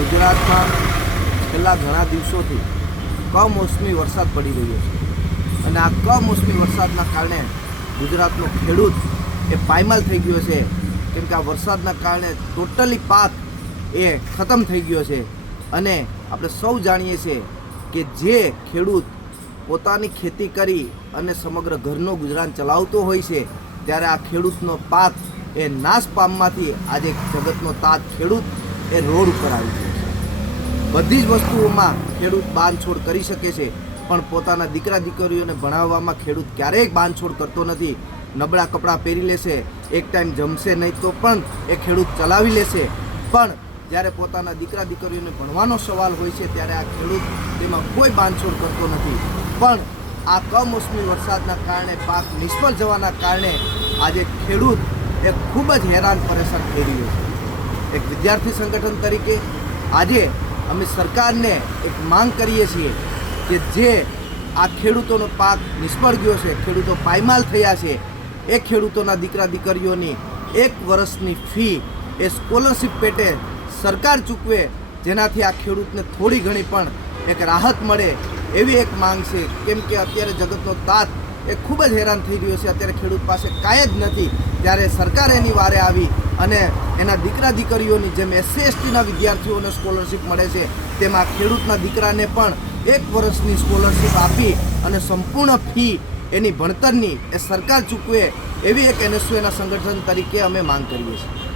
ગુજરાતમાં છેલ્લા ઘણા દિવસોથી કમોસમી વરસાદ પડી રહ્યો છે. અને આ કમોસમી વરસાદના કારણે ગુજરાતનો ખેડૂત એ પાયમાલ થઈ ગયો છે. કેમ કે આ વરસાદના કારણે ટોટલી પાક એ ખતમ થઈ ગયો છે. અને આપણે સૌ જાણીએ છીએ કે જે ખેડૂત પોતાની ખેતી કરી અને સમગ્ર ઘરનો ગુજરાન ચલાવતો હોય છે, ત્યારે આ ખેડૂતનો પાક એ નાશ પામવાથી આજે જગતનો તાજ ખેડૂત એ રોડ ઉપર આવી છે બધી જ વસ્તુઓમાં ખેડૂત બાંધછોડ કરી શકે છે, પણ પોતાના દીકરા દીકરીઓને ભણાવવામાં ખેડૂત ક્યારેય બાંધછોડ કરતો નથી. નબળા કપડાં પહેરી લેશે, એક ટાઈમ જમશે નહીં તો પણ એ ખેડૂત ચલાવી લેશે. પણ જ્યારે પોતાના દીકરા દીકરીઓને ભણવાનો સવાલ હોય છે, ત્યારે આ ખેડૂત તેમાં કોઈ બાંધછોડ કરતો નથી. પણ આ કમોસમી વરસાદના કારણે, પાક નિષ્ફળ જવાના કારણે આજે ખેડૂત એ ખૂબ જ હેરાન, પરેશાન થઈ રહ્યો છે. એક વિદ્યાર્થી સંગઠન તરીકે આજે અમે સરકારને એક માંગ કરીએ છીએ કે જે આ ખેડૂતોનો પાક નિષ્ફળ ગયો છે, ખેડૂતો પાયમાલ થયા છે, એ ખેડૂતોના દીકરા દીકરીઓની એક વર્ષની ફી એ સ્કોલરશિપ પેટે સરકાર ચૂકવે, જેનાથી આ ખેડૂતને થોડી ઘણી પણ એક રાહત મળે એવી એક માંગ છે. કેમ કે અત્યારે જગતનો તાત એ ખૂબ જ હેરાન થઈ રહ્યો છે. અત્યારે ખેડૂત પાસે કાંઈ જ નથી. ત્યારે સરકાર એની વારે આવી અને એના દીકરા દીકરીઓની જેમ એસસી એસટીના વિદ્યાર્થીઓને સ્કોલરશીપ મળે છે, તેમાં ખેડૂતના દીકરાને પણ એક વર્ષની સ્કોલરશીપ આપી અને સંપૂર્ણ ફી એની ભણતરની એ સરકાર ચૂકવે એવી એક એનએસયુએના સંગઠન તરીકે અમે માંગ કરીએ છીએ.